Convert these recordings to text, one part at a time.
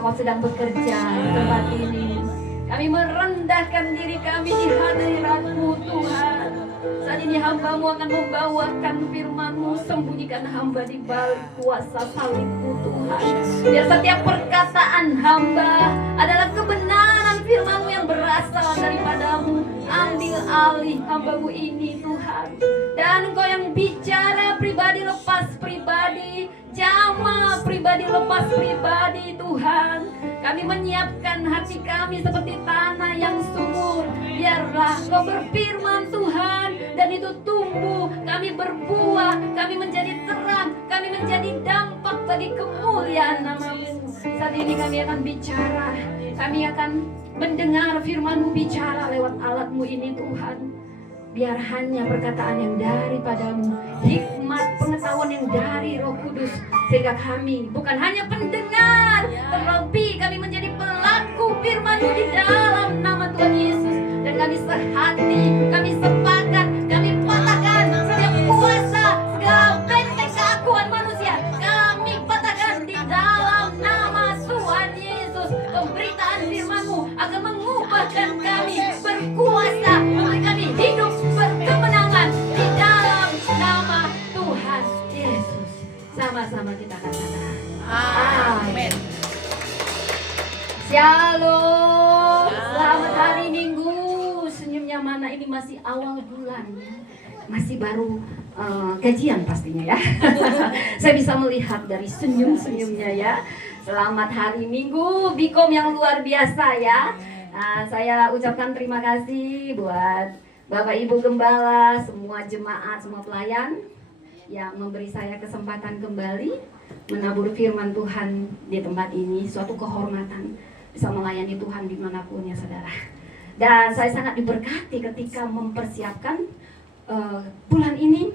Kau sedang bekerja di tempat ini. Kami merendahkan diri kami di hadirat-Mu Tuhan. Saat ini hamba-Mu akan membawakan firman-Mu. Sembunyikan hamba di balik kuasa salib-Mu Tuhan. Biar setiap perkataan hamba adalah kebenaran firman-Mu yang berasal daripada-Mu. Ambil alih hamba-Mu ini Tuhan. Dan Engkau yang bicara pribadi lepas pribadi, jamaah pribadi lepas pribadi Tuhan. Kami menyiapkan hati kami seperti tanah yang subur. Biarlah Kau berfirman Tuhan, dan itu tumbuh, kami berbuah, kami menjadi terang, kami menjadi dampak bagi kemuliaan nama-Mu. Saat ini kami akan bicara, kami akan mendengar firman-Mu bicara lewat alat-Mu ini Tuhan. Biar hanya perkataan yang daripada-Mu, hikmat pengetahuan yang dari Roh Kudus, sehingga kami bukan hanya pendengar, terlebih kami menjadi pelaku firman-Mu di dalam nama Tuhan Yesus. Dan kami sehati, kami sepakat, kami patahkan setiap kuasa, segala benteng keakuan manusia, kami patahkan di dalam nama Tuhan Yesus. Pemberitaan firman-Mu akan mengubahkan kami, berkuasa, memberi kami hidup berkemenangan di dalam nama Tuhan Yesus. Sama-sama kita katakan amin. Shalom. Selamat hari Minggu. Senyumnya mana? Ini masih awal bulan ya. Masih baru gajian pastinya ya. Saya bisa melihat dari senyum-senyumnya ya. Selamat hari Minggu, Bikom yang luar biasa ya. Saya ucapkan terima kasih buat Bapak Ibu Gembala, semua jemaat, semua pelayan yang memberi saya kesempatan kembali menabur firman Tuhan di tempat ini. Suatu kehormatan bisa melayani Tuhan dimanapun ya saudara. Dan saya sangat diberkati ketika mempersiapkan bulan ini.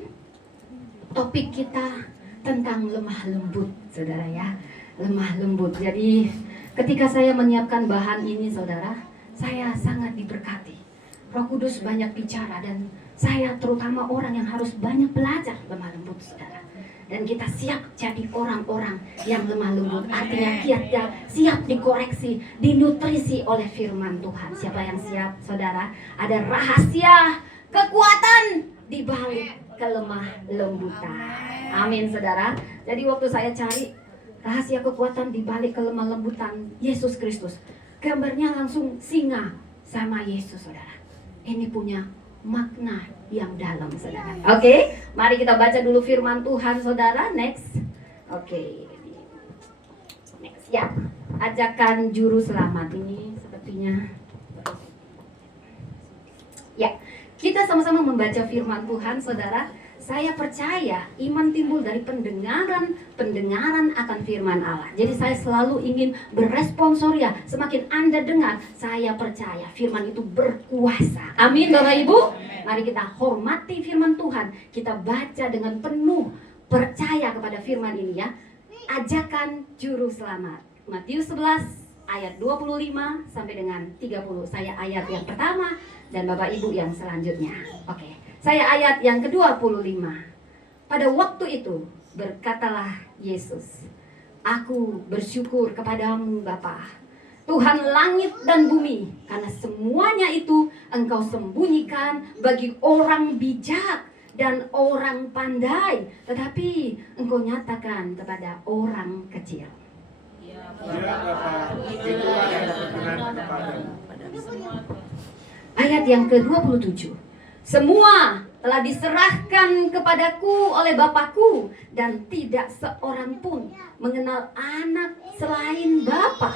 Topik kita tentang lemah lembut saudara ya. Lemah lembut. Jadi ketika saya menyiapkan bahan ini saudara, saya sangat diberkati. Roh Kudus banyak bicara dan saya terutama orang yang harus banyak belajar lemah lembut saudara. Dan kita siap jadi orang-orang yang lemah lembut. Artinya kita siap dikoreksi, dinutrisi oleh firman Tuhan. Siapa yang siap saudara? Ada rahasia kekuatan di balik kelemah lembutan. Amin saudara. Jadi waktu saya cari rahasia kekuatan di balik kelemah lembutan Yesus Kristus, gambarnya langsung singa sama Yesus saudara. Ini punya makna yang dalam saudara. Oke, mari kita baca dulu firman Tuhan saudara. Next. Oke. Next ya. Ajakan juru selamat ini sepertinya. Ya, kita sama-sama membaca firman Tuhan saudara. Saya percaya iman timbul dari pendengaran akan firman Allah. Jadi saya selalu ingin beresponsoria. Semakin Anda dengar, saya percaya firman itu berkuasa. Amin Bapak Ibu. Mari kita hormati firman Tuhan. Kita baca dengan penuh percaya kepada firman ini ya. Ajakan juru selamat. Matius 11 ayat 25 sampai dengan 30. Saya ayat yang pertama dan Bapak Ibu yang selanjutnya. Oke. Saya ayat yang ke-25. Pada waktu itu berkatalah Yesus, Aku bersyukur kepadamu Bapa, Tuhan langit dan bumi, karena semuanya itu Engkau sembunyikan bagi orang bijak dan orang pandai, tetapi Engkau nyatakan kepada orang kecil. Ya Bapa, itulah yang berkenan kepadamu. Ayat yang ke-27. Semua telah diserahkan kepadaku oleh Bapakku, dan tidak seorang pun mengenal anak selain Bapa,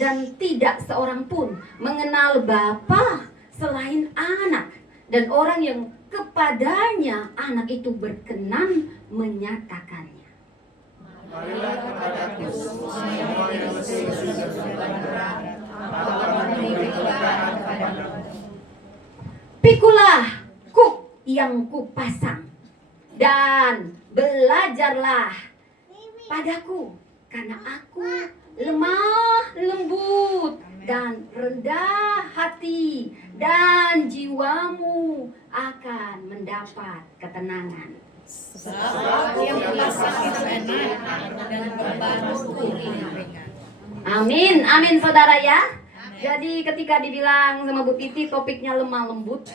dan tidak seorang pun mengenal Bapa selain anak, dan orang yang kepadanya anak itu berkenan menyatakannya. Marilah kepadaku semua yang letih dan berat, aku akan memberi kelegaan kepadamu. Pikulah kuk yang kupasang dan belajarlah padaku, karena aku lemah lembut dan rendah hati, dan jiwamu akan mendapat ketenangan. Sebab yang kupasang itu enak dan bebanku ringan. Amin, amin saudara ya. Jadi ketika dibilang sama Bu Titi topiknya lemah lembut,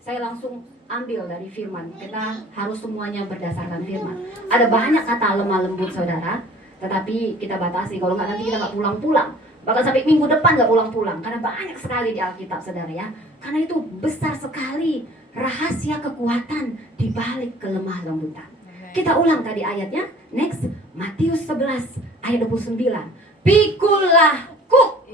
saya langsung ambil dari firman. Kita harus semuanya berdasarkan firman. Ada banyak kata lemah lembut saudara, tetapi kita batasi. Kalau nggak nanti kita nggak pulang-pulang. Bahkan sampai minggu depan nggak pulang-pulang. Karena banyak sekali di Alkitab saudara ya. Karena itu besar sekali rahasia kekuatan di balik kelemah lembutan. Kita ulang tadi ayatnya. Next, Matius 11 ayat 29. Pikulahku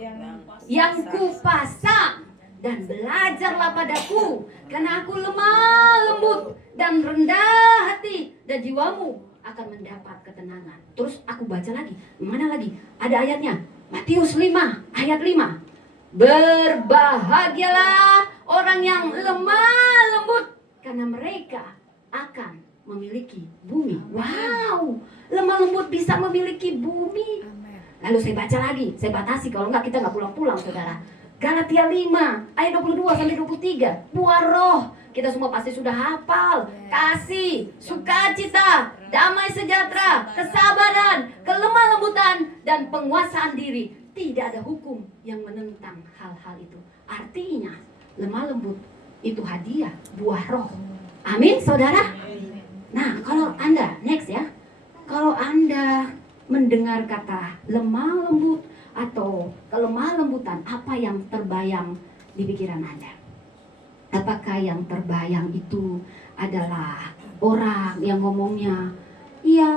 yang kupasang dan belajarlah padaku, karena aku lemah lembut dan rendah hati, dan jiwamu akan mendapat ketenangan. Terus aku baca lagi. Mana lagi? Ada ayatnya. Matius 5 ayat 5. Berbahagialah orang yang lemah lembut, karena mereka akan memiliki bumi. Wow, lemah lembut bisa memiliki bumi. Lalu saya baca lagi, saya batasi, kalau enggak kita enggak pulang-pulang saudara. Galatia 5 ayat 22 sampai 23. Buah roh, kita semua pasti sudah hafal. Kasih, sukacita, damai sejahtera, kesabaran, kelemah lembutan, dan penguasaan diri. Tidak ada hukum yang menentang hal-hal itu. Artinya lemah lembut itu hadiah buah roh. Amin saudara. Nah kalau Anda, next ya, kalau Anda mendengar kata lemah lembut atau kelemah lembutan, apa yang terbayang di pikiran Anda? Apakah yang terbayang itu adalah orang yang ngomongnya iya,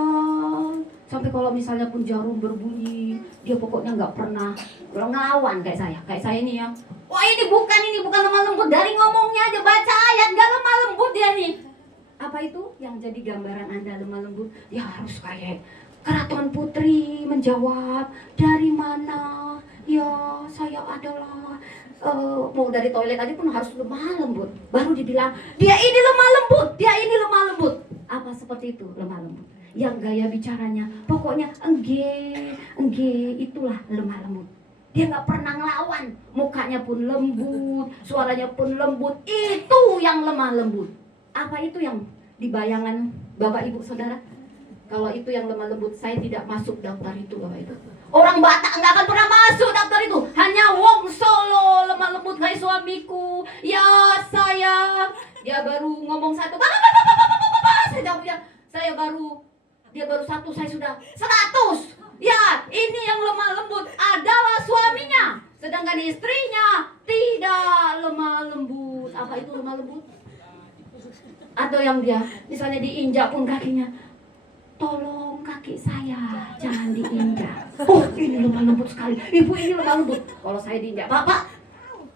sampai kalau misalnya pun jarum berbunyi dia pokoknya nggak pernah ngelawan kayak saya ini ya. Wah ini bukan lemah lembut, dari ngomongnya aja, baca ayat nggak lemah lembut dia nih. Apa itu yang jadi gambaran Anda lemah lembut? Ya harus kayak Keraton Putri menjawab, dari mana? Ya saya adalah mau dari toilet aja pun harus lemah lembut. Baru dibilang dia ini lemah lembut, dia ini lemah lembut. Apa seperti itu lemah lembut? Yang gaya bicaranya pokoknya engge itulah lemah lembut. Dia nggak pernah ngelawan, mukanya pun lembut, suaranya pun lembut. Itu yang lemah lembut. Apa itu yang di bayangan Bapak Ibu Saudara? Kalau itu yang lemah lembut, saya tidak masuk daftar itu Bapak Ibu. Orang Batak nggak akan pernah masuk daftar itu. Hanya Wong Solo lemah lembut, hai suamiku, ya sayang. Dia baru ngomong satu, saya jawabnya, dia baru satu, saya sudah 100. Ya, ini yang lemah lembut adalah suaminya. Sedangkan istrinya tidak lemah lembut. Apa itu lemah lembut? Atau yang dia misalnya diinjak pun kakinya, tolong kaki saya jangan diinjak. Oh ini lemah lembut sekali, ibu ini lemah lembut. Kalau saya diinjak, Pak,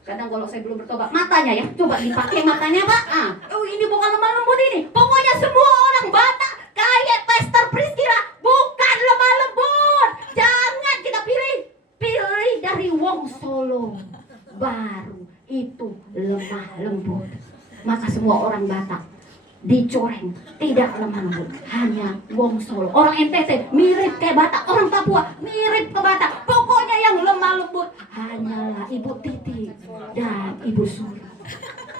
kadang kalau saya belum bertobat, matanya ya, coba dipakai matanya Pak. Oh ini bukan lemah lembut ini. Pokoknya semua orang Batak kayak Pastor Priscilla bukan lemah lembut. Jangan kita pilih dari Wong Solo, baru itu lemah lembut. Maka semua orang Batak dicoreng, tidak lemah lembut, hanya Wong Solo. Orang NTT mirip kayak Batak, orang Papua mirip ke Batak. Pokoknya yang lemah lembut hanyalah Ibu Titi dan Ibu Suri.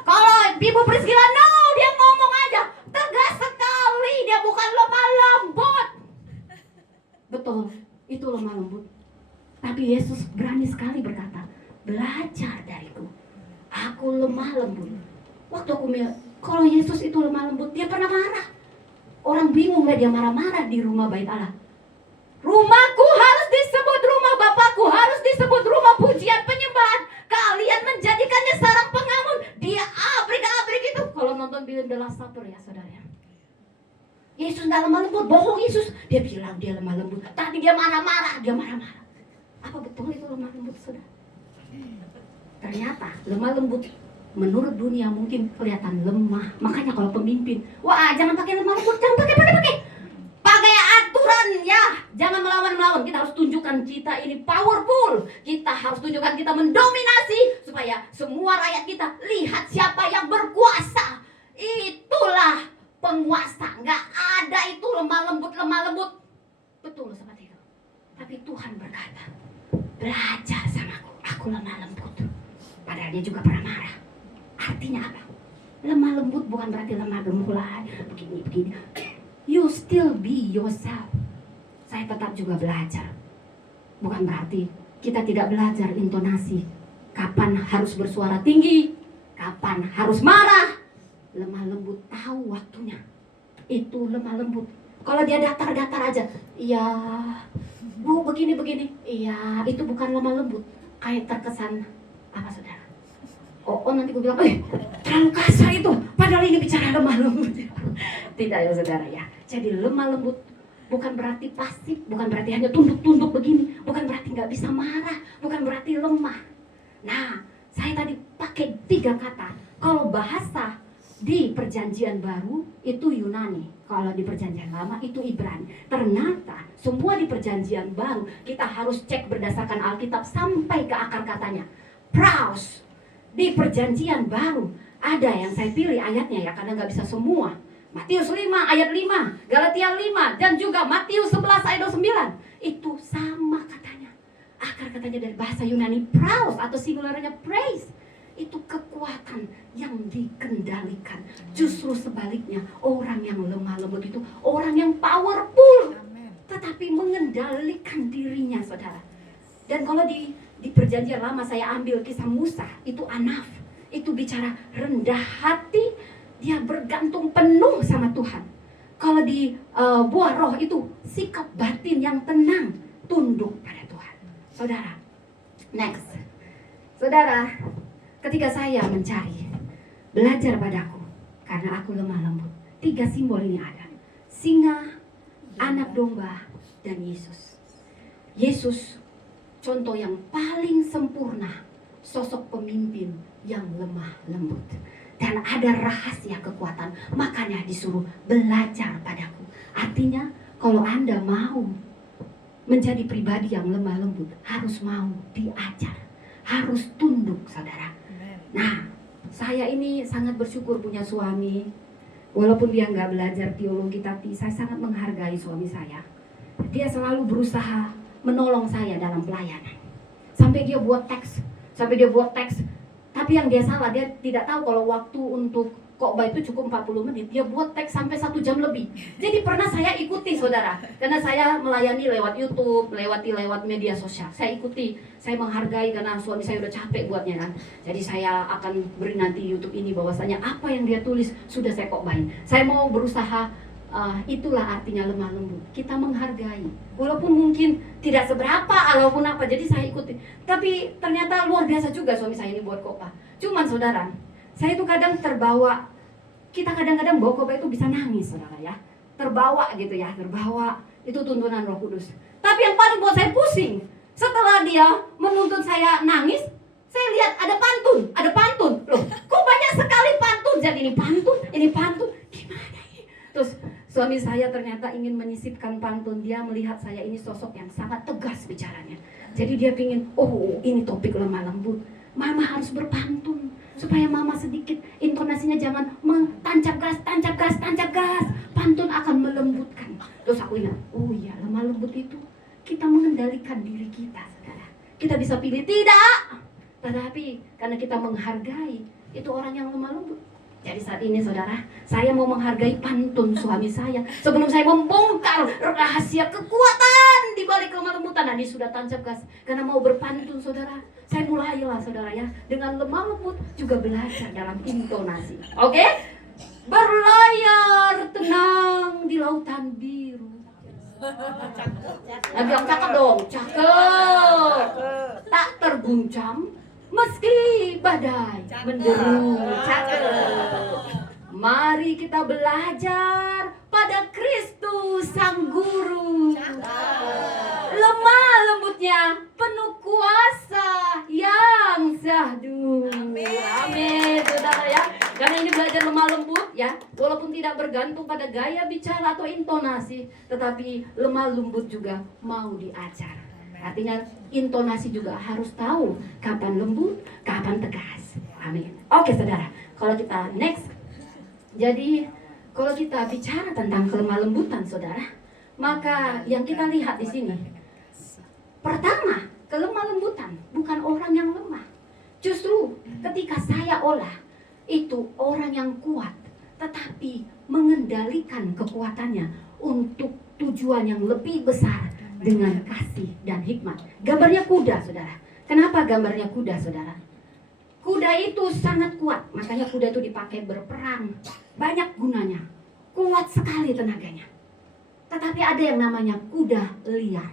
Kalau Ibu Priscilla, no, dia ngomong aja tegas sekali, dia bukan lemah lembut. Betul, itu lemah lembut. Tapi Yesus berani sekali berkata, belajar dariku, aku lemah lembut. Waktu aku kalau Yesus itu lemah lembut, dia pernah marah. Orang bingung gak dia marah-marah di rumah Bait Allah. Rumahku harus disebut rumah Bapakku, harus disebut rumah pujian penyembahan. Kalian menjadikannya sarang pengamun. Dia abrik-abrik itu. Kalau nonton film The Last Supper ya saudara. Yesus gak lemah lembut, bohong Yesus. Dia bilang dia lemah lembut. Tadi dia marah-marah, Apa betul itu lemah lembut saudara? Ternyata lemah lembut menurut dunia mungkin kelihatan lemah. Makanya kalau pemimpin, wah jangan pakai lemah lembut, jangan pakai aturan ya, jangan melawan. Kita harus tunjukkan kita ini powerful. Kita harus tunjukkan kita mendominasi supaya semua rakyat kita lihat siapa yang berkuasa. Itulah penguasa. Nggak ada itu lemah lembut. Betul seperti itu. Tapi Tuhan berkata, belajar sama aku lemah lembut. Padahal dia juga pernah marah. Artinya apa? Lemah lembut bukan berarti lemah gemulai, begini. You still be yourself. Saya tetap juga belajar. Bukan berarti kita tidak belajar intonasi. Kapan harus bersuara tinggi, kapan harus marah. Lemah lembut tahu waktunya. Itu lemah lembut. Kalau dia datar-datar aja, iya, Bu begini-begini, iya, itu bukan lemah lembut. Kayak terkesan apa saudara? Oh nanti gue bilang, terlalu kasar itu. Padahal ini bicara lemah lembut. Tidak ya saudara ya. Jadi lemah lembut bukan berarti pasif, bukan berarti hanya tunduk-tunduk begini, bukan berarti nggak bisa marah, bukan berarti lemah. Nah, saya tadi pakai 3 kata. Kalau bahasa di perjanjian baru itu Yunani, kalau di perjanjian lama itu Ibrani. Ternyata semua di perjanjian baru kita harus cek berdasarkan Alkitab sampai ke akar katanya. Praus di perjanjian baru ada yang saya pilih ayatnya ya, karena nggak bisa semua. Matius 5 ayat 5, Galatia 5, dan juga Matius 11 ayat 29. Itu sama katanya. Akar katanya dari bahasa Yunani praus atau singularnya praise. Itu kekuatan yang dikendalikan. Justru sebaliknya, orang yang lemah lembut itu orang yang powerful, tetapi mengendalikan dirinya, saudara. Dan kalau di perjanjian lama saya ambil kisah Musa, itu Anaf, itu bicara rendah hati, dia bergantung penuh sama Tuhan. Kalau di buah roh itu sikap batin yang tenang, tunduk pada Tuhan. Saudara, next. Saudara, ketika saya mencari, belajar padaku, karena aku lemah lembut. 3 simbol ini ada. Singa, anak domba, dan Yesus. Yesus, contoh yang paling sempurna, sosok pemimpin yang lemah lembut. Dan ada rahasia kekuatan, makanya disuruh belajar padaku. Artinya, kalau Anda mau menjadi pribadi yang lemah lembut, harus mau diajar, harus tunduk, saudara. Nah, saya ini sangat bersyukur punya suami. Walaupun dia nggak belajar teologi, tapi saya sangat menghargai suami saya. Dia selalu berusaha menolong saya dalam pelayanan. Sampai dia buat teks. Tapi yang dia salah, dia tidak tahu kalau waktu untuk khotbah itu cukup 40 menit. Dia buat teks sampai 1 jam lebih. Jadi pernah saya ikuti, saudara. Karena saya melayani lewat YouTube, lewat media sosial. Saya ikuti, saya menghargai karena suami saya udah capek buatnya kan. Jadi saya akan beri nanti YouTube ini bahwasanya apa yang dia tulis sudah saya khotbahin. Saya mau berusaha, itulah artinya lemah lembut. Kita menghargai, walaupun mungkin tidak seberapa ataupun apa. Jadi saya ikuti. Tapi ternyata luar biasa juga suami saya ini buat khotbah. Cuman saudara, saya itu kadang terbawa. Kita kadang-kadang bawa khotbah itu bisa nangis, saudara ya. Terbawa gitu ya, terbawa. Itu tuntunan Roh Kudus. Tapi yang paling buat saya pusing, setelah dia menuntun saya nangis, saya lihat ada pantun. Loh, kok banyak sekali pantun? Jadi ini pantun. Gimana ini? Terus suami saya ternyata ingin menyisipkan pantun. Dia melihat saya ini sosok yang sangat tegas bicaranya. Jadi dia pingin, ini topik lemah lembut. Mama harus berpantun supaya mama sedikit intonasinya jangan tancap gas. Pantun akan melembutkan. Terus aku ingat, iya, lemah lembut itu kita mengendalikan diri kita, saudara. Kita bisa pilih tidak, tetapi karena kita menghargai, itu orang yang lemah lembut. Jadi saat ini, saudara, saya mau menghargai pantun suami saya sebelum saya membongkar rahasia kekuatan di balik lemah lembutan. Nah, ini sudah tancap gas karena mau berpantun, saudara. Saya mulailah, saudara ya, dengan lemah lembut juga belajar dalam intonasi. Oke? Berlayar tenang di lautan biru. Nah, bilang cakep dong, cakep. Tak terguncang meski badai menderu. Cakep. Mari kita belajar pada Kristus Sang Guru. Lemah lembutnya penuh kuasa yang syahdu. Amin, saudara ya. Karena ini belajar lemah lembut ya, walaupun tidak bergantung pada gaya bicara atau intonasi, tetapi lemah lembut juga mau diajar. Artinya intonasi juga harus tahu kapan lembut, kapan tegas. Amin. Oke, saudara, kalau kita next. Jadi kalau kita bicara tentang kelemah lembutan, saudara, maka yang kita lihat di sini, pertama, kelemah lembutan bukan orang yang lemah. Justru ketika saya olah, itu orang yang kuat, tetapi mengendalikan kekuatannya untuk tujuan yang lebih besar dengan kasih dan hikmat. Gambarnya kuda, saudara. Kenapa gambarnya kuda, saudara? Kuda itu sangat kuat, makanya kuda itu dipakai berperang. Banyak gunanya, kuat sekali tenaganya. Tetapi ada yang namanya kuda liar.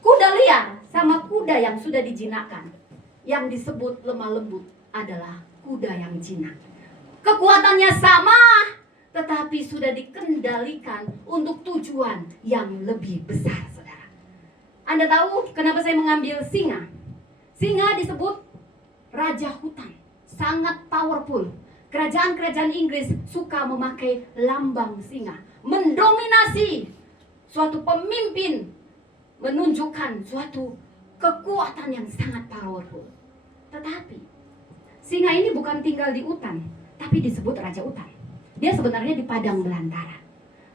Kuda liar sama kuda yang sudah dijinakkan, yang disebut lemah lembut, adalah kuda yang jinak. Kekuatannya sama, tetapi sudah dikendalikan untuk tujuan yang lebih besar, saudara. Anda tahu kenapa saya mengambil singa? Singa disebut raja hutan, sangat powerful. Kerajaan-kerajaan Inggris suka memakai lambang singa, mendominasi suatu pemimpin, menunjukkan suatu kekuatan yang sangat powerful. Tetapi singa ini bukan tinggal di hutan, tapi disebut raja hutan. Dia sebenarnya di padang belantara,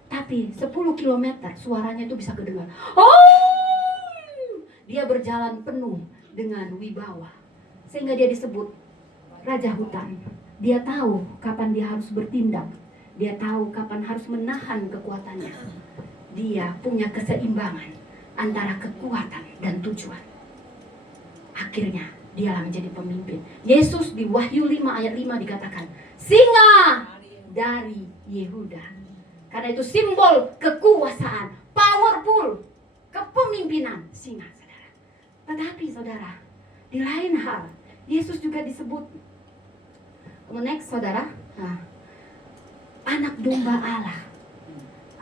tapi 10 km suaranya itu bisa kedengar. Oh! Dia berjalan penuh dengan wibawa, sehingga dia disebut raja hutan. Dia tahu kapan dia harus bertindak. Dia tahu kapan harus menahan kekuatannya. Dia punya keseimbangan antara kekuatan dan tujuan. Akhirnya dialah menjadi pemimpin. Yesus di Wahyu 5 ayat 5 dikatakan, singa dari Yehuda. Karena itu simbol kekuasaan, powerful, kepemimpinan singa, saudara. Tetapi saudara, di lain hal, Yesus juga disebut, next saudara, anak domba Allah.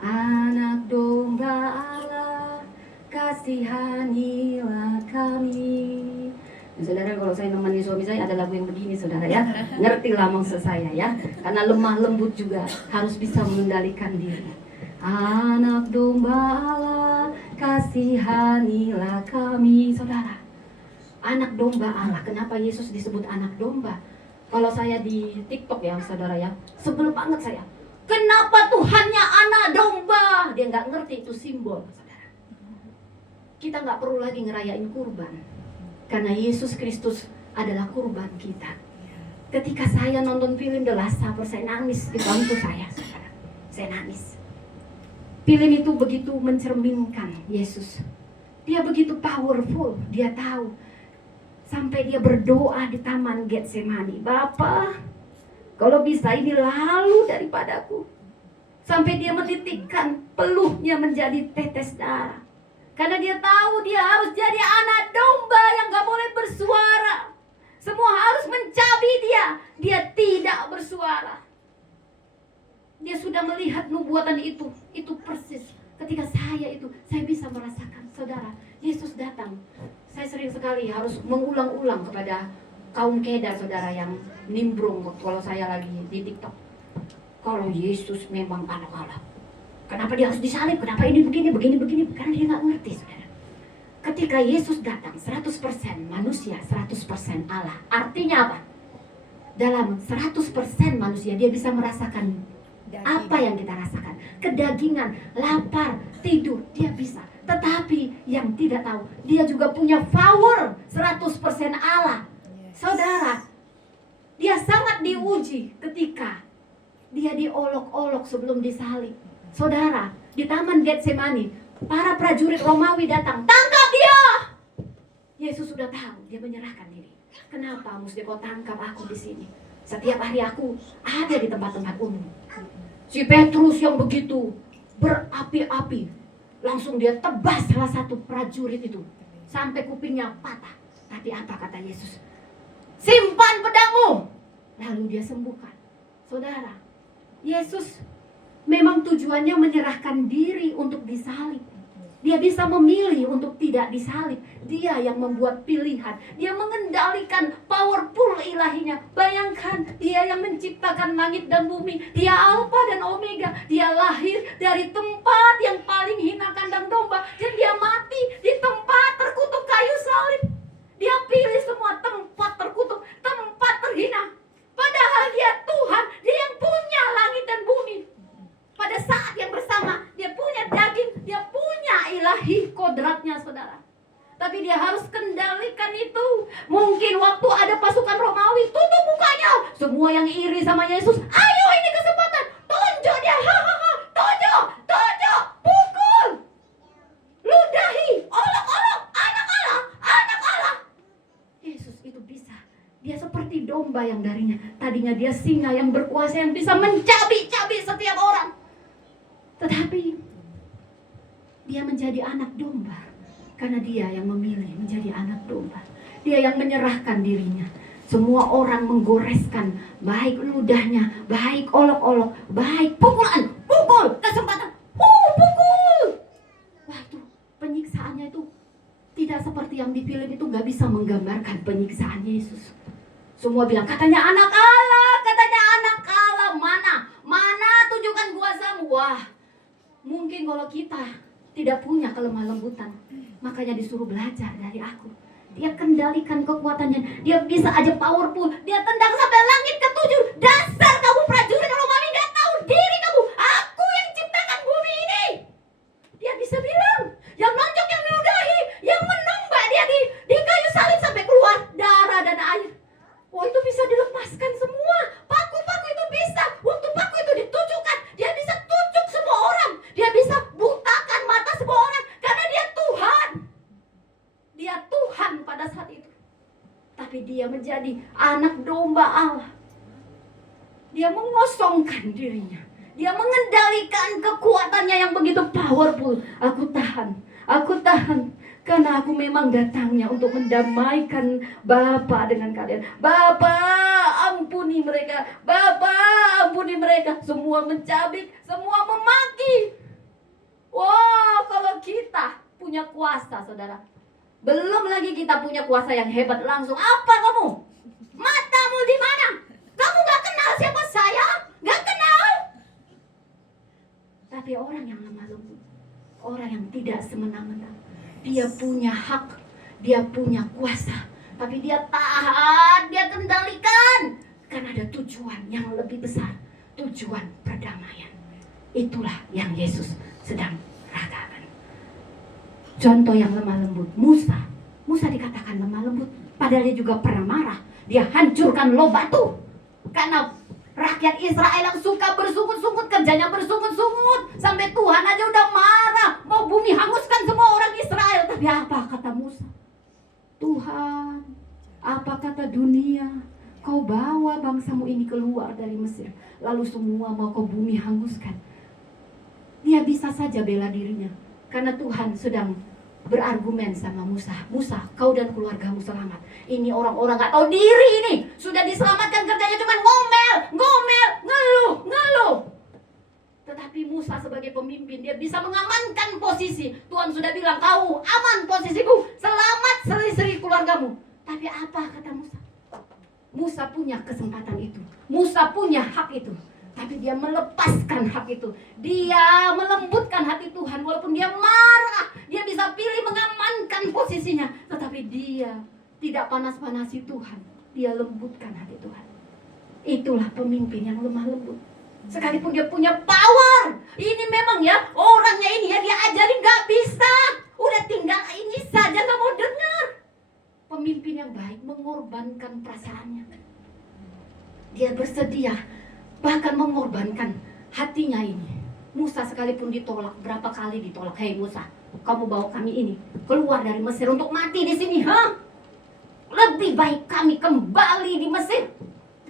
Anak domba Allah, kasihanilah kami. Nah, saudara, kalau saya nemani suami saya ada lagu yang begini, saudara ya. Ngertilah maksud saya ya. Karena lemah lembut juga harus bisa mengendalikan diri. Anak domba Allah, kasihanilah kami, saudara. Anak domba Allah. Kenapa Yesus disebut anak domba? Kalau saya di TikTok ya, saudara ya, sebel banget saya. Kenapa Tuhannya anak domba? Dia nggak ngerti itu simbol, saudara. Kita nggak perlu lagi ngerayain kurban, karena Yesus Kristus adalah kurban kita. Ketika saya nonton film The Last Supper, saya nangis di bangku saya, saudara. Saya nangis. Film itu begitu mencerminkan Yesus. Dia begitu powerful. Dia tahu. Sampai dia berdoa di taman Getsemani, Bapa, kalau bisa ini lalu daripadaku. Sampai dia menitikkan peluhnya menjadi tetes darah. Karena dia tahu dia harus jadi anak domba yang gak boleh bersuara. Semua harus mencabi dia. Dia tidak bersuara. Dia sudah melihat nubuatan itu. Itu persis. Ketika saya bisa merasakan, saudara, Yesus datang. Saya sering sekali harus mengulang-ulang kepada kaum Kedar, saudara, yang nimbrung kalau saya lagi di TikTok. Kalau Yesus memang anak Allah, kenapa dia harus disalib? Kenapa ini begini? Karena dia nggak ngerti, saudara. Ketika Yesus datang 100% manusia, 100% Allah. Artinya apa? Dalam 100% manusia dia bisa merasakan apa yang kita rasakan. Kedagingan, lapar, tidur, dia bisa. Tetapi yang tidak tahu, dia juga punya power 100% Allah. Saudara, dia sangat diuji ketika dia diolok-olok sebelum disalib. Saudara, di taman Getsemani, para prajurit Romawi datang, tangkap dia. Yesus sudah tahu, dia menyerahkan diri. Kenapa mesti kau tangkap aku di sini? Setiap hari aku ada di tempat-tempat umum. Si Petrus yang begitu berapi-api, langsung dia tebas salah satu prajurit itu sampai kupingnya patah. Tapi apa kata Yesus? Simpan pedangmu. Lalu dia sembuhkan. Saudara, Yesus memang tujuannya menyerahkan diri untuk disalib. Dia bisa memilih untuk tidak disalib. Dia yang membuat pilihan. Dia mengendalikan powerful ilahinya. Bayangkan, dia yang menciptakan langit dan bumi. Dia Alfa dan Omega. Dia lahir dari tempat yang paling hina kandang domba. Dan dia mati di tempat terkutuk kayu salib. Dia pilih semua tempat terkutuk, tempat terhina. Padahal dia Tuhan, dia yang punya langit dan bumi. Pada saat yang bersama, dia punya daging, dia punya ilahi kodratnya, saudara. Tapi dia harus kendalikan itu. Mungkin waktu ada pasukan Romawi, tutup mukanya. Semua yang iri sama Yesus, ayo ini kesempatan, tunjuk dia, hahaha, tunjuk, pukul, ludahi seperti domba yang darinya. Tadinya dia singa yang berkuasa, yang bisa mencabik-cabik setiap orang. Tetapi dia menjadi anak domba karena dia yang memilih menjadi anak domba. Dia yang menyerahkan dirinya. Semua orang menggoreskan, baik ludahnya, baik olok-olok, baik pukulan, pukul, kesempatan, pukul. Wah, itu penyiksaannya itu tidak seperti yang di film itu, gak bisa menggambarkan penyiksaan Yesus. Semua bilang, katanya anak Allah, katanya anak Allah. Mana tunjukkan kuasamu. Wah, mungkin kalau kita tidak punya kelemah lembutan, makanya disuruh belajar dari aku. Dia kendalikan kekuatannya. Dia bisa aja powerful. Dia tendang sampai langit ketujuh. Dasar kamu prajurit Romawi, gak tahu diri kamu. Aku yang ciptakan bumi ini. Dia bisa bilang, yang nonjok, yang meludahi, yang menumbak dia di kayu salib sampai keluar darah dan air. Oh, itu bisa dilepaskan semua. Paku-paku itu bisa. Waktu paku itu ditujukan, dia bisa tujuk semua orang. Dia bisa butakan mata semua orang. Karena dia Tuhan. Dia Tuhan pada saat itu. Tapi dia menjadi anak domba Allah. Dia mengosongkan dirinya. Dia mengendalikan kekuatannya yang begitu powerful. Aku tahan. Karena aku memang datangnya untuk mendamaikan Bapa dengan kalian. Bapa, ampuni mereka. Bapa, ampuni mereka. Semua mencabik, semua memaki. Wow, kalau kita punya kuasa, saudara. Belum lagi kita punya kuasa yang hebat. Langsung, apa kamu? Matamu di mana? Kamu gak kenal siapa saya? Gak kenal. Tapi orang yang lemah lembut, orang yang tidak semena-mena, dia punya hak, dia punya kuasa, tapi dia tahan, dia kendalikan. Karena ada tujuan yang lebih besar, tujuan perdamaian. Itulah yang Yesus sedang ragakan. Contoh yang lemah lembut, Musa dikatakan lemah lembut, padahal dia juga pernah marah. Dia hancurkan loh batu. Karena rakyat Israel yang suka bersungut-sungut, kerjanya bersungut-sungut, sampai Tuhan aja udah marah, mau bumi hanguskan semua orang Israel. Tapi apa kata Musa? Tuhan, apa kata dunia? Kau bawa bangsamu ini keluar dari Mesir, lalu semua mau kau bumi hanguskan. Dia bisa saja bela dirinya, karena Tuhan sedang berargumen sama Musa. Musa, kau dan keluargamu selamat. Ini orang-orang gak tahu diri ini. Sudah diselamatkan, kerjanya cuma ngomel, ngeluh. Tetapi Musa sebagai pemimpin, dia bisa mengamankan posisi. Tuhan sudah bilang, kau aman posisimu, selamat seri-seri keluargamu. Tapi apa kata Musa? Musa punya kesempatan itu. Musa punya hak itu. Tapi dia melepaskan hak itu. Dia melembutkan hati Tuhan. Walaupun dia marah, dia bisa pilih mengamankan posisinya. Tetapi dia tidak panas-panasi Tuhan. Dia lembutkan hati Tuhan. Itulah pemimpin yang lemah lembut. Sekalipun dia punya power. Ini memang ya, orangnya ini ya, dia ajarin gak bisa. Udah tinggal ini saja gak mau dengar. Pemimpin yang baik mengorbankan perasaannya. Dia bersedia bahkan mengorbankan hatinya ini. Musa sekalipun ditolak, berapa kali ditolak. Hei Musa, kamu bawa kami ini keluar dari Mesir untuk mati di sini, ha? Lebih baik kami kembali di Mesir.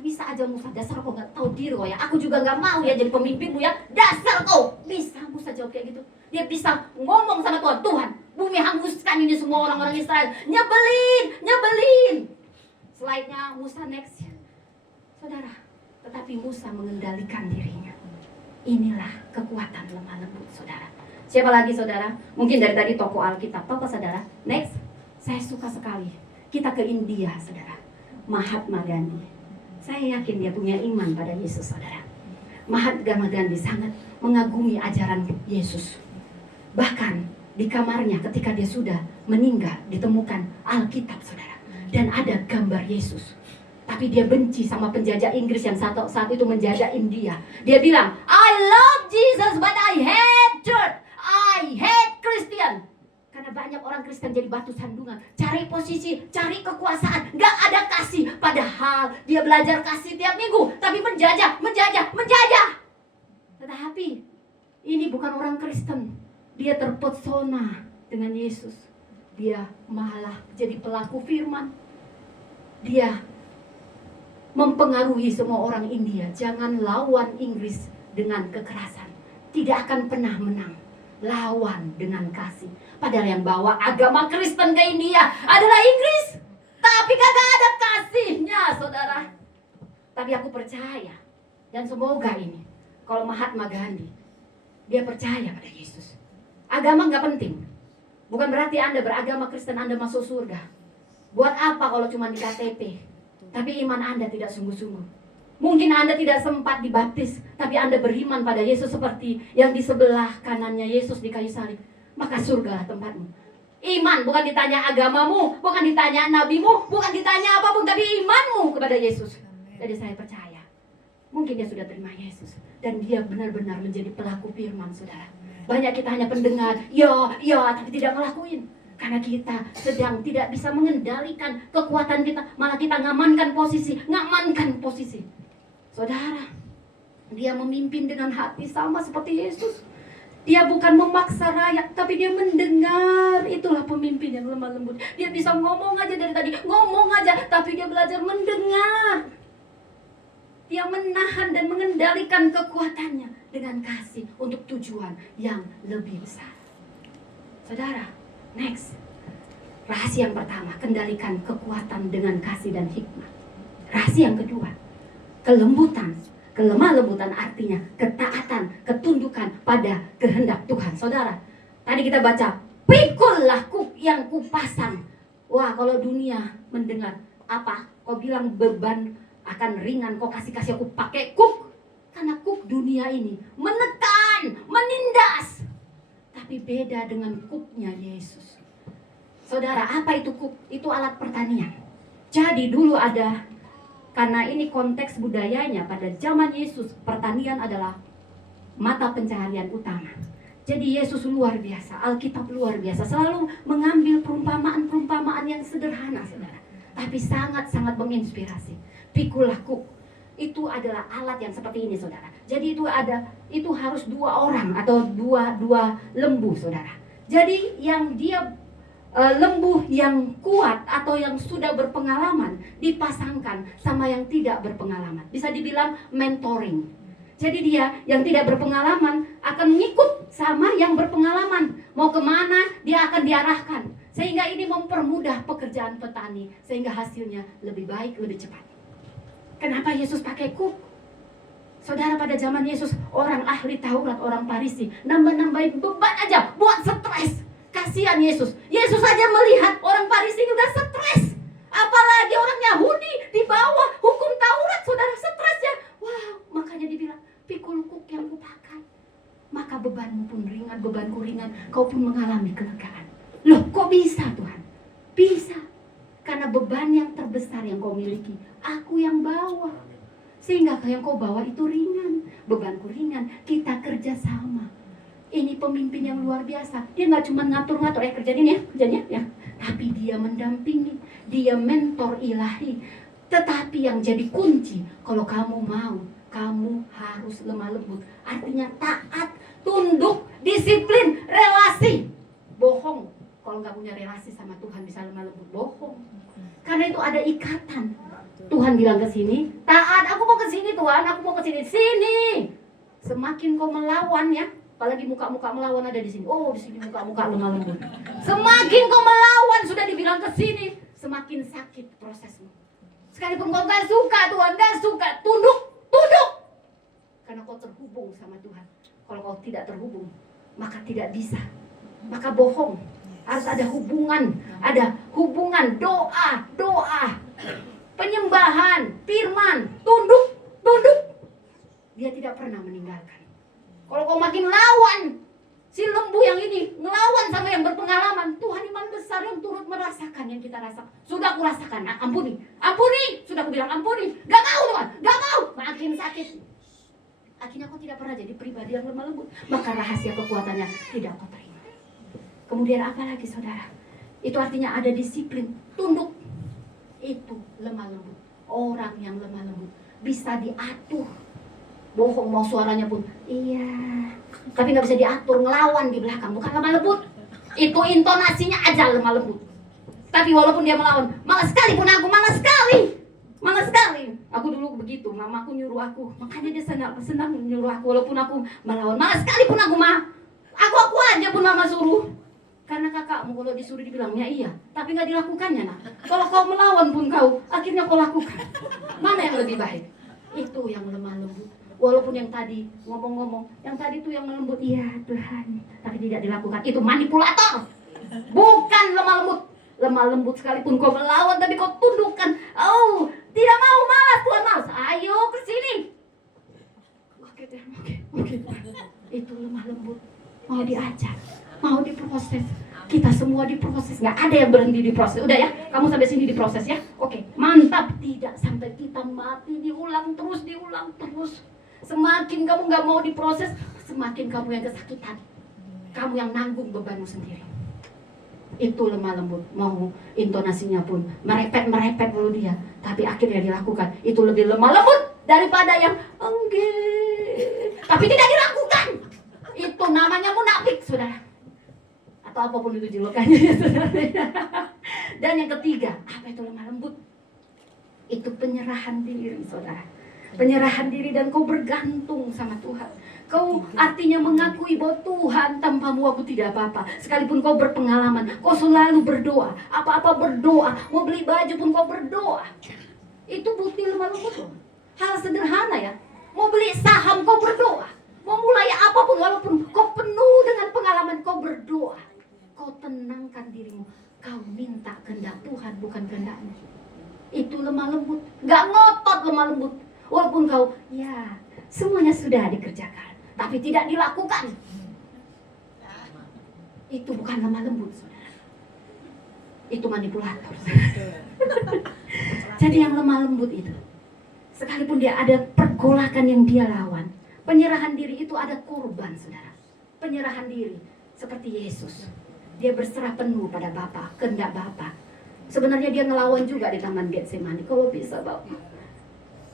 Bisa aja Musa, dasar kau gak tahu diri kau ya. Aku juga gak mau ya jadi pemimpinmu ya. Dasar kau. Bisa Musa jawab kayak gitu. Dia bisa ngomong sama Tuhan, Tuhan, bumi hanguskan ini semua orang-orang Israel. Nyebelin. Slide-nya Musa next. Saudara, tetapi Musa mengendalikan dirinya. Inilah kekuatan lemah lembut, saudara. Siapa lagi, saudara? Mungkin dari tadi tokoh Alkitab. Tokoh, saudara. Next. Saya suka sekali. Kita ke India, saudara. Mahatma Gandhi. Saya yakin dia punya iman pada Yesus, saudara. Mahatma Gandhi sangat mengagumi ajaran Yesus. Bahkan di kamarnya ketika dia sudah meninggal, ditemukan Alkitab, saudara. Dan ada gambar Yesus. Tapi dia benci sama penjajah Inggris yang saat itu menjajah India. Dia bilang, I love Jesus but I hate church. I hate Christian. Karena banyak orang Kristen jadi batu sandungan. Cari posisi, cari kekuasaan. Gak ada kasih. Padahal dia belajar kasih tiap minggu. Tapi menjajah. Tetapi ini bukan orang Kristen. Dia terpesona dengan Yesus. Dia malah jadi pelaku firman. Dia mempengaruhi semua orang India. Jangan lawan Inggris dengan kekerasan. Tidak akan pernah menang. Lawan dengan kasih. Padahal yang bawa agama Kristen ke India adalah Inggris. Tapi kagak ada kasihnya, saudara. Tapi aku percaya. Dan semoga ini, kalau Mahatma Gandhi, dia percaya pada Yesus. Agama gak penting. Bukan berarti Anda beragama Kristen Anda masuk surga. Buat apa kalau cuma di KTP? Tapi iman Anda tidak sungguh-sungguh. Mungkin Anda tidak sempat dibaptis, tapi Anda beriman pada Yesus seperti yang di sebelah kanannya Yesus di kayu salib. Maka surgalah tempatmu. Iman bukan ditanya agamamu, bukan ditanya nabimu, bukan ditanya apapun, tapi imanmu kepada Yesus. Jadi saya percaya, mungkin dia sudah terima Yesus dan dia benar-benar menjadi pelaku firman, saudara. Banyak kita hanya pendengar, ya, tapi tidak ngelakuin. Karena kita sedang tidak bisa mengendalikan kekuatan kita, malah kita ngamankan posisi. Saudara, dia memimpin dengan hati sama seperti Yesus. Dia bukan memaksa rakyat, tapi dia mendengar. Itulah pemimpin yang lemah lembut. Dia bisa ngomong aja dari tadi, tapi dia belajar mendengar. Dia menahan dan mengendalikan kekuatannya dengan kasih untuk tujuan yang lebih besar. Saudara, next. Rahasia yang pertama, kendalikan kekuatan dengan kasih dan hikmat. Rahasia yang kedua, kelembutan. Kelemah lembutan artinya ketaatan, ketundukan pada kehendak Tuhan. Saudara, tadi kita baca, pikullah kuk yang kupasang. Wah, kalau dunia mendengar apa? Kau bilang beban akan ringan, kau kasih aku pakai kuk. Karena kuk dunia ini menekan, menindas. Tapi beda dengan kuknya Yesus. Saudara, apa itu kuk? Itu alat pertanian. Jadi dulu ada, karena ini konteks budayanya, pada zaman Yesus pertanian adalah mata pencaharian utama. Jadi Yesus luar biasa, Alkitab luar biasa, selalu mengambil perumpamaan-perumpamaan yang sederhana, saudara, tapi sangat-sangat menginspirasi. Pikulah kuk, itu adalah alat yang seperti ini, saudara. Jadi itu harus 2 orang atau dua lembu, saudara. Jadi yang dia lembu yang kuat atau yang sudah berpengalaman dipasangkan sama yang tidak berpengalaman. Bisa dibilang mentoring. Jadi dia yang tidak berpengalaman akan mengikut sama yang berpengalaman. Mau kemana dia akan diarahkan. Sehingga ini mempermudah pekerjaan petani. Sehingga hasilnya lebih baik, lebih cepat. Kenapa Yesus pakai kuk? Saudara, pada zaman Yesus, orang ahli Taurat, orang Farisi nambah-nambahin beban aja buat stres. Kasihan Yesus. Yesus saja melihat orang Farisi udah stres. Apalagi orang Yahudi di bawah hukum Taurat, saudara, stres ya. Wow, makanya dibilang, pikul kuk yang kupakai. Maka bebanmu pun ringan, bebanku ringan, kau pun mengalami kelegaan. Loh, kok bisa Tuhan? Bisa. Karena beban yang terbesar yang kau miliki, aku yang bawa. Sehingga yang kau bawa itu ringan. Bebanku ringan, kita kerja sama. Ini pemimpin yang luar biasa. Dia nggak cuma ngatur-ngatur, kerjain ya. Tapi dia mendampingi, dia mentor ilahi. Tetapi yang jadi kunci, kalau kamu mau, kamu harus lemah lembut. Artinya taat, tunduk, disiplin, relasi. Bohong kalau nggak punya relasi sama Tuhan bisa lemah lembut, bohong. Karena itu ada ikatan. Tuhan bilang ke sini, taat, aku mau ke sini Tuhan, aku mau ke sini. Semakin kau melawan ya, apalagi muka-muka melawan ada di sini. Oh, di sini muka-muka lemah lembut. Semakin kau melawan, sudah dibilang ke sini, semakin sakit prosesmu. Sekalipun kau gak suka Tuhan, gak suka, tunduk. Karena kau terhubung sama Tuhan. Kalau kau tidak terhubung, maka tidak bisa. Maka bohong. Harus ada hubungan, doa, penyembahan, firman, tunduk. Dia tidak pernah meninggalkan. Kalau kau makin lawan, si lembu yang ini ngelawan sama yang berpengalaman, Tuhan iman besar yang turut merasakan yang kita rasakan. Sudah aku rasakan, ampuni. Sudah aku bilang ampuni. Gak mau Tuhan, gak mau. Makin sakit. Akhirnya kau tidak pernah jadi pribadi yang lemah lembut. Maka rahasia kekuatannya tidak kau terima. Kemudian apa lagi saudara? Itu artinya ada disiplin, tunduk. Itu lemah lembut. Orang yang lemah lembut bisa diatur. Bohong mau suaranya pun iya, tapi gak bisa diatur, ngelawan di belakang. Bukan lemah lembut, itu intonasinya aja lemah lembut. Tapi walaupun dia melawan, malas sekali pun aku, malas sekali. Aku dulu begitu, mamaku nyuruh aku, makanya dia senang nyuruh aku walaupun aku melawan. Malah sekalipun aku aku aja pun mama suruh. Karena kakakmu kalau disuruh dibilangnya iya, tapi nggak dilakukannya nak. Kalau kau melawan pun akhirnya kau lakukan. Mana yang lebih baik? Itu yang lemah lembut. Walaupun yang tadi ngomong-ngomong, yang tadi tuh yang lembut, iya Tuhan, tapi tidak dilakukan. Itu manipulator, bukan lemah lembut. Lemah lembut sekalipun kau melawan, tapi kau tundukkan. Oh, tidak mau, malas Tuhan, malas. Ayo ke sini. Oke. Itu lemah lembut. Mau diajar, mau diproses. Kita semua diproses, nggak ada yang berhenti diproses. Udah ya, kamu sampai sini diproses ya. Oke, mantap. Tidak sampai kita mati, diulang terus. Semakin kamu nggak mau diproses, semakin kamu yang kesakitan. Kamu yang nanggung bebanmu sendiri. Itu lemah lembut. Mau intonasinya pun merepet dulu dia, tapi akhirnya dilakukan. Itu lebih lemah lembut daripada yang enggak, tapi tidak dilakukan. Itu namanya munafik, saudara. Atau apapun itu julukannya, saudara. Dan yang ketiga, apa itu lemah lembut? Itu penyerahan diri, saudara. Penyerahan diri dan kau bergantung sama Tuhan. Kau artinya mengakui bahwa Tuhan, tanpamu aku tidak apa-apa. Sekalipun kau berpengalaman, kau selalu berdoa. Apa-apa berdoa. Mau beli baju pun kau berdoa. Itu bukti lemah lembut. Hal sederhana ya. Mau beli saham kau berdoa. Mau mulai apapun walaupun kau penuh dengan pengalaman, kau berdoa. Kau tenangkan dirimu. Kau minta kehendak Tuhan, bukan kehendakmu. Itu lemah lembut. Gak ngotot lemah lembut. Walaupun kau, ya semuanya sudah dikerjakan, tapi tidak dilakukan. Itu bukan lemah lembut, saudara. Itu manipulator. Jadi yang lemah lembut itu, sekalipun dia ada pergolakan yang dia lawan, penyerahan diri itu ada korban, saudara. Penyerahan diri seperti Yesus. Dia berserah penuh pada Bapa, kehendak Bapa. Sebenarnya dia ngelawan juga di Taman Getsemani. Kalau bisa Bapak,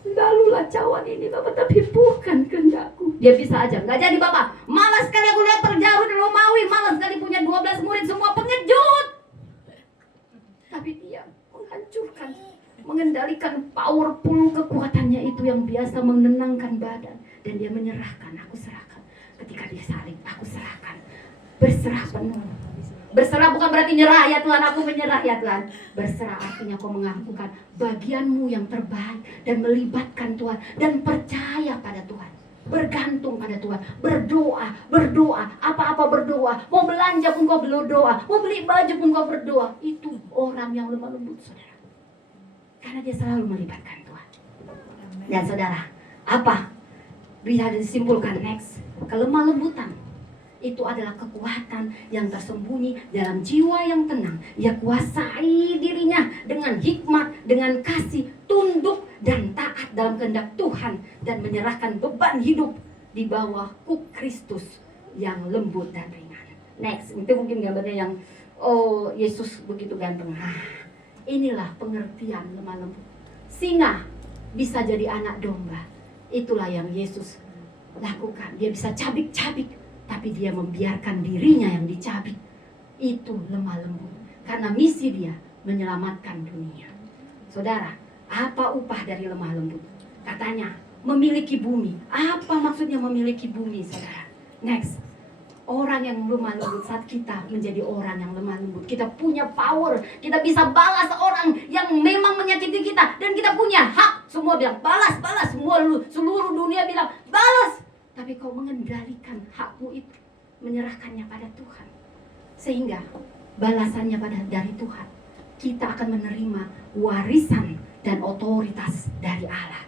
lalulah cawan ini Bapak, tapi bukan kehendakku. Dia bisa aja, nggak jadi Bapak. Malas sekali aku lihat perjauhan di Romawi. Malas sekali punya 12 murid semua pengejut. Tapi dia menghancurkan, mengendalikan powerful kekuatannya itu yang biasa menenangkan badan. Dan dia menyerahkan, aku serahkan. Ketika disalib, aku serahkan. Berserah penuh. Berserah bukan berarti nyerah ya Tuhan, aku menyerah ya Tuhan. Berserah artinya kau mengakukan bagianmu yang terbaik dan melibatkan Tuhan dan percaya pada Tuhan. Bergantung pada Tuhan, berdoa, apa-apa berdoa. Mau belanja pun kau berdoa, mau beli baju pun kau berdoa. Itu orang yang lemah lembut, saudara. Karena dia selalu melibatkan Tuhan. Dan saudara, apa bisa disimpulkan next? Kelemah lembutan itu adalah kekuatan yang tersembunyi dalam jiwa yang tenang. Ia kuasai dirinya dengan hikmat, dengan kasih, tunduk dan taat dalam kehendak Tuhan, dan menyerahkan beban hidup di bawah kuk Kristus yang lembut dan ringan. Next, itu mungkin gambarnya yang Yesus begitu ganteng. Inilah pengertian lemah lembut. Singa bisa jadi anak domba. Itulah yang Yesus lakukan. Dia bisa cabik-cabik, tapi dia membiarkan dirinya yang dicabik. Itu lemah lembut. Karena misi dia menyelamatkan dunia. Saudara, apa upah dari lemah lembut? Katanya, memiliki bumi. Apa maksudnya memiliki bumi, saudara? Next, orang yang lemah lembut, saat kita menjadi orang yang lemah lembut, kita punya power. Kita bisa balas orang yang memang menyakiti kita. Dan kita punya hak. Semua bilang, balas. Seluruh dunia bilang, balas. Tapi kau mengendalikan hakmu itu, menyerahkannya pada Tuhan, sehingga balasannya dari Tuhan. Kita akan menerima warisan dan otoritas dari Allah.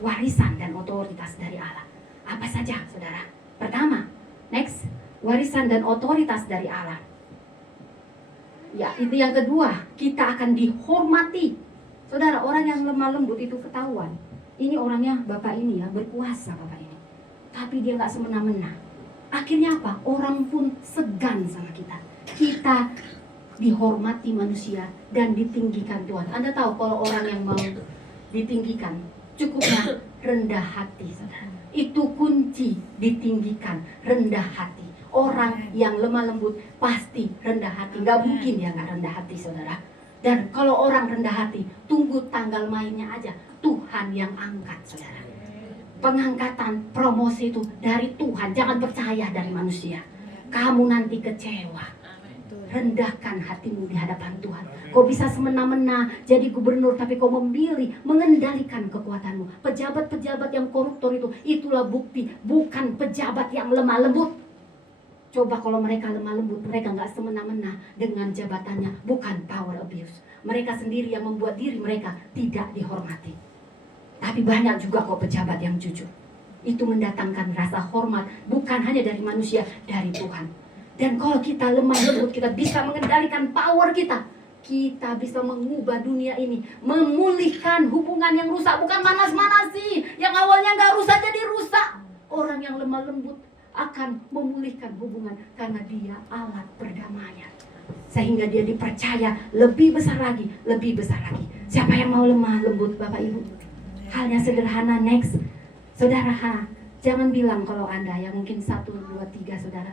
Warisan dan otoritas dari Allah. Apa saja, saudara? Pertama, next, warisan dan otoritas dari Allah. Ya, itu yang kedua, kita akan dihormati. Saudara, orang yang lemah lembut itu ketahuan. Ini orangnya Bapak ini ya, berkuasa Bapak ini. Tapi dia gak semena-mena. Akhirnya apa? Orang pun segan sama kita. Kita dihormati manusia dan ditinggikan Tuhan. Anda tahu kalau orang yang mau ditinggikan, cukupnya rendah hati, saudara. Itu kunci ditinggikan, rendah hati. Orang yang lemah lembut pasti rendah hati. Gak mungkin dia gak rendah hati, saudara. Dan kalau orang rendah hati, tunggu tanggal mainnya aja. Tuhan yang angkat, saudara. Pengangkatan, promosi itu dari Tuhan. Jangan percaya dari manusia. Kamu nanti kecewa. Rendahkan hatimu di hadapan Tuhan. Kau bisa semena-mena jadi gubernur, tapi kau memilih mengendalikan kekuatanmu. Pejabat-pejabat yang koruptor itu, itulah bukti. Bukan pejabat yang lemah lembut. Coba kalau mereka lemah lembut, mereka gak semena-mena dengan jabatannya. Bukan power abuse. Mereka sendiri yang membuat diri mereka tidak dihormati. Tapi banyak juga kok pejabat yang jujur. Itu mendatangkan rasa hormat, bukan hanya dari manusia, dari Tuhan. Dan kalau kita lemah lembut, kita bisa mengendalikan power kita. Kita bisa mengubah dunia ini, memulihkan hubungan yang rusak. Bukan manas-manasi, yang awalnya gak rusak jadi rusak. Orang yang lemah lembut akan memulihkan hubungan karena dia alat perdamaian. Sehingga dia dipercaya lebih besar lagi, lebih besar lagi. Siapa yang mau lemah lembut, Bapak Ibu? Halnya sederhana, next. Saudara, jangan bilang kalau Anda yang mungkin 1, 2, 3 saudara.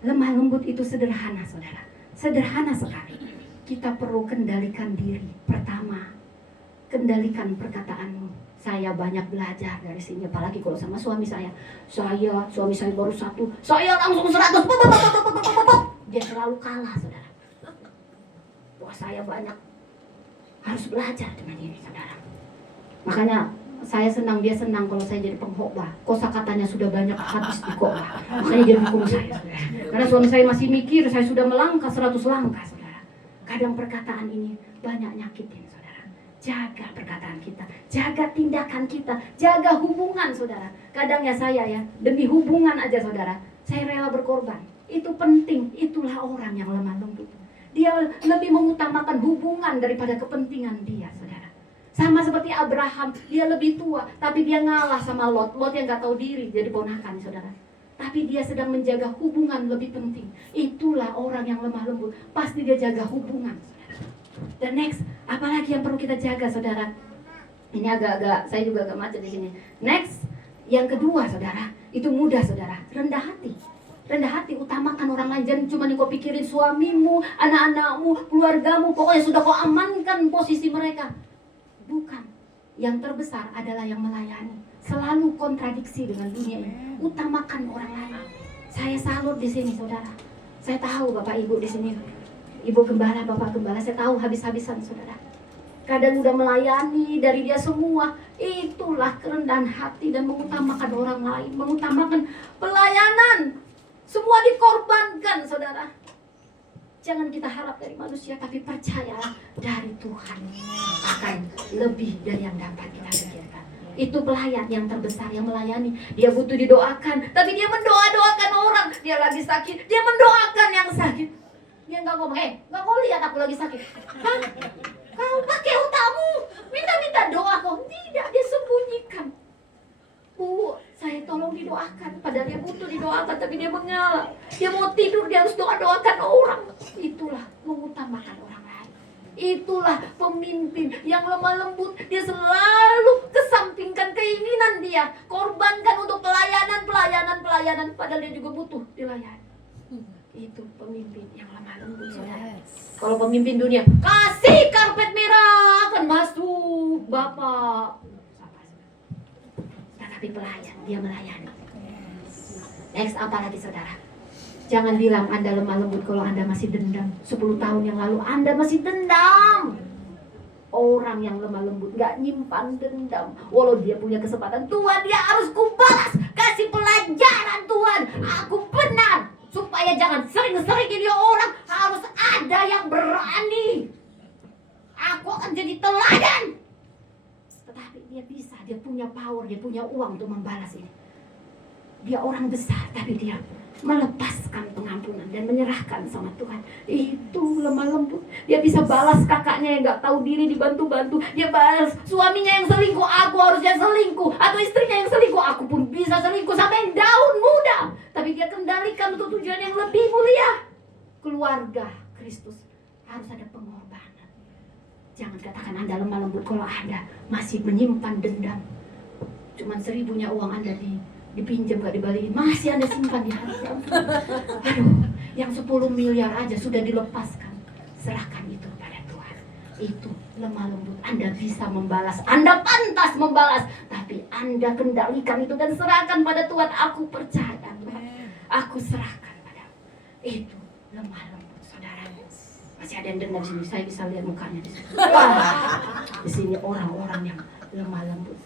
Lemah lembut itu sederhana, saudara. Sederhana sekali. Kita perlu kendalikan diri. Pertama, kendalikan perkataanmu. Saya banyak belajar dari sini, apalagi kalau sama suami saya. Suami saya baru 1, saya langsung 100. Dia selalu kalah, saudara. Wah, saya banyak harus belajar dengan ini, saudara. Makanya saya senang, dia senang kalau saya jadi pengkhotbah. Kosakatanya sudah banyak habis di khotbah. Makanya dia dukung saya, saudara. Karena suami saya masih mikir, saya sudah melangkah 100 langkah, saudara. Kadang perkataan ini banyak nyakitin, saudara. Jaga perkataan kita, jaga tindakan kita, jaga hubungan, saudara. Kadang ya saya ya, demi hubungan aja, saudara, saya rela berkorban. Itu penting, itulah orang yang lemah lembut. Dia lebih mengutamakan hubungan daripada kepentingan dia, saudara. Sama seperti Abraham, dia lebih tua, tapi dia ngalah sama Lot. Lot yang gak tahu diri, jadi ponakan, saudara. Tapi dia sedang menjaga hubungan lebih penting. Itulah orang yang lemah lembut. Pasti dia jaga hubungan, saudara. Dan next, apalagi yang perlu kita jaga, saudara? Ini agak-agak, saya juga agak macet di sini. Next, yang kedua, saudara, itu mudah, saudara. Rendah hati. Rendah hati, utamakan orang lain. Jangan cuma kau pikirin suamimu, anak-anakmu, keluargamu. Pokoknya sudah kau amankan posisi mereka. Bukan. Yang terbesar adalah yang melayani. Selalu kontradiksi dengan dunia ini. Utamakan orang lain. Saya salut di sini, saudara. Saya tahu Bapak Ibu di sini, Ibu Gembala, Bapak Gembala, saya tahu habis-habisan, saudara. Kadang udah melayani dari dia semua. Itulah kerendahan hati dan mengutamakan orang lain, mengutamakan pelayanan. Semua dikorbankan, saudara. Jangan kita harap dari manusia, tapi percayalah dari Tuhan akan lebih dari yang dapat kita pikirkan. Itu pelayan yang terbesar, yang melayani. Dia butuh didoakan, tapi dia mendoa-doakan orang. Dia lagi sakit, dia mendoakan yang sakit. Dia nggak ngomong, nggak mau lihat aku lagi sakit. Hah? Kau pakai otakmu, minta-minta doa kau. Tidak, dia sembunyikan. Bu, saya tolong didoakan. Padahal dia butuh didoakan, tapi dia mengalah. Dia mau tidur, dia harus doa-doakan orang. Itulah mengutamakan orang lain. Itulah pemimpin yang lemah lembut. Dia selalu kesampingkan keinginan dia. Korbankan untuk pelayanan. Padahal dia juga butuh dilayani. Itu pemimpin yang lemah lembut, saudara. Kalau pemimpin dunia, kasih karpet merah akan masuk, Bapak. Tapi pelayan, dia melayani. Next, apa lagi, saudara? Jangan bilang Anda lemah lembut kalau Anda masih dendam. 10 tahun yang lalu Anda masih dendam. Orang yang lemah lembut gak nyimpan dendam. Walau dia punya kesempatan, Tuhan, dia harus kubalas. Kasih pelajaran, Tuhan. Aku benar. Supaya jangan sering-sering dia orang. Harus ada yang berani. Aku akan jadi teladan. Tetapi dia bisa, dia punya power, dia punya uang untuk membalas ini. Dia orang besar, tapi dia melepaskan pengampunan dan menyerahkan sama Tuhan. Itu lemah lembut. Dia bisa balas kakaknya yang gak tahu diri dibantu-bantu. Dia balas suaminya yang selingkuh, aku harusnya selingkuh. Atau istrinya yang selingkuh, aku pun bisa selingkuh. Sampai daun muda. Tapi dia kendalikan untuk tujuan yang lebih mulia. Keluarga Kristus harus ada pengorbanan. Jangan katakan Anda lemah lembut kalau Anda masih menyimpan dendam. Cuman 1.000-nya uang Anda dipinjam gak dibalikin, masih Anda simpan di hati. Aduh, yang 10 miliar aja sudah dilepaskan. Serahkan itu pada Tuhan. Itu lemah lembut. Anda bisa membalas, Anda pantas membalas, tapi Anda kendalikan itu dan serahkan pada Tuhan. Aku percaya Tuhan, aku serahkan padamu. Itu lemah lembut, saudara. Masih ada yang dengar sini, saya bisa lihat mukanya di sini. Wah, di sini orang-orang yang lemah lembut.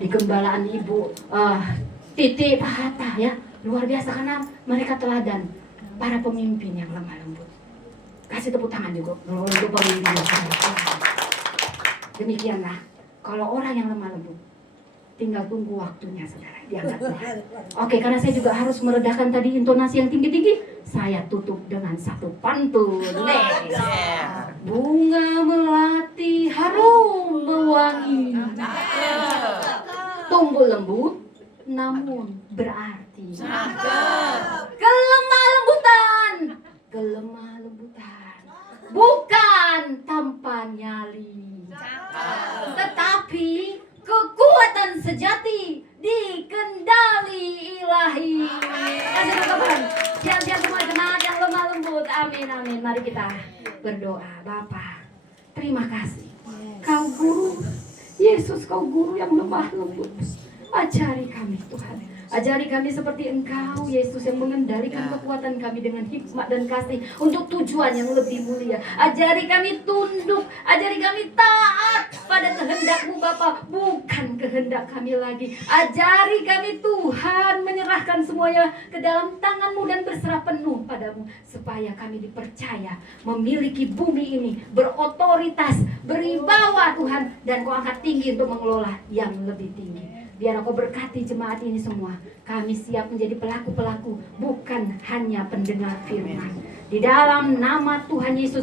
Di gembalaan Ibu Titi Pak Hatta ya, luar biasa karena mereka teladan para pemimpin yang lemah lembut. Kasih tepuk tangan juga untuk pemimpin. Demikianlah, kalau orang yang lemah lembut, tinggal tunggu waktunya saudara diangkat Tuhan. Oke, karena saya juga harus meredakan tadi intonasi yang tinggi-tinggi, saya tutup dengan satu pantun. Bunga melati harum berwangi, tumbuh lembut namun berarti. Kelemah lembutan bukan tanpa nyali, tetapi kekuatan sejati di kendali ilahi. Kasih teman-teman, siap-siap semua jemaat yang lemah lembut. Amin, amin. Mari kita berdoa. Bapa, terima kasih. Kau guru, Yesus, kau guru yang lemah lembut. Ajari kami Tuhan, ajari kami seperti Engkau Yesus yang mengendalikan kekuatan kami dengan hikmat dan kasih untuk tujuan yang lebih mulia. Ajari kami tunduk, ajari kami taat pada kehendak-Mu Bapa, bukan kehendak kami lagi. Ajari kami Tuhan menyerahkan semuanya ke dalam tangan-Mu dan berserah penuh padamu, supaya kami dipercaya memiliki bumi ini, berotoritas, beribawa Tuhan, dan Kau angkat tinggi untuk mengelola yang lebih tinggi. Biar Kau berkati jemaat ini semua. Kami siap menjadi pelaku-pelaku, bukan hanya pendengar firman. Di dalam nama Tuhan Yesus